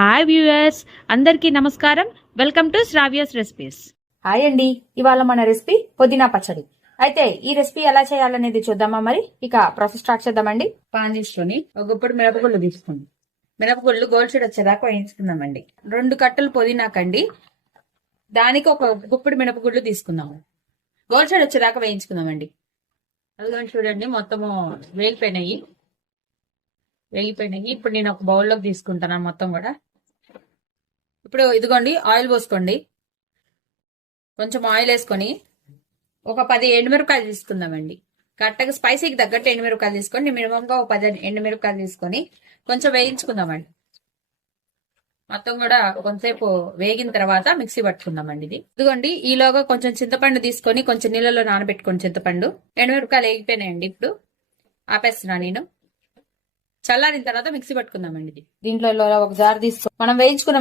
Hi viewers అందరికీ నమస్కారం. Welcome to Shravya's recipes. Hi అండి ఇవాళ మన రెసిపీ పుదీనా పచ్చడి. అయితే ఈ రెసిపీ ఎలా చేయాలనేది చూద్దామా మరి? ఇక ప్రాసెస్ స్టార్ట్ చేద్దామండి. పాన్ తీసుకొని ఒక గుప్పుడు మిరపగుళ్ళు తీసుకోండి మిరపగుళ్ళు గోల్డ్ షీట్ వచ్చేదాకా వేయించుకుందామండి. రెండు కట్టలు పుదీనాకండి దానికి ఒక గుప్పుడు మిరపగుళ్ళు తీసుకుందాము. గోల్డ్ షీట్ వచ్చేదాకా వేయించుకుందామండి. అదిగోండి చూడండి మొత్తము వేగిపోయినాయి. వేగిపోయినాయి. ఇప్పుడు నేను ఒక బౌల్లోకి తీసుకుంటాను మొత్తం కూడా. ఇప్పుడు ఇదిగోండి ఆయిల్ పోసుకోండి. కొంచెం ఆయిల్ వేసుకొని ఒక పది ఎండుమిరపకాయలు తీసుకుందామండి. కరెక్ట్గా స్పైసీకి తగ్గట్టు ఎండుమిరపకాయలు తీసుకొని మినిమంగా ఒక పది ఎండుమిరపకాయలు తీసుకొని కొంచెం వేయించుకుందామండి. మొత్తం కూడా కొంతసేపు వేగిన తర్వాత మిక్సీ పట్టుకుందామండి ఇది. ఇదిగోండి ఈలోగా కొంచెం చింతపండు తీసుకొని కొంచెం నీళ్ళలో నానబెట్టుకోండి చింతపండు. ఎండుమిరపకాయలు వేగిపోయినాయండి ఇప్పుడు. ఆపేస్తున్నా నేను. చల్లారిన తర్వాత మిక్సీ పట్టుకుందామండి ఇది. దీంట్లో ఒక జార్ తీసుకో మనం వేయించుకున్న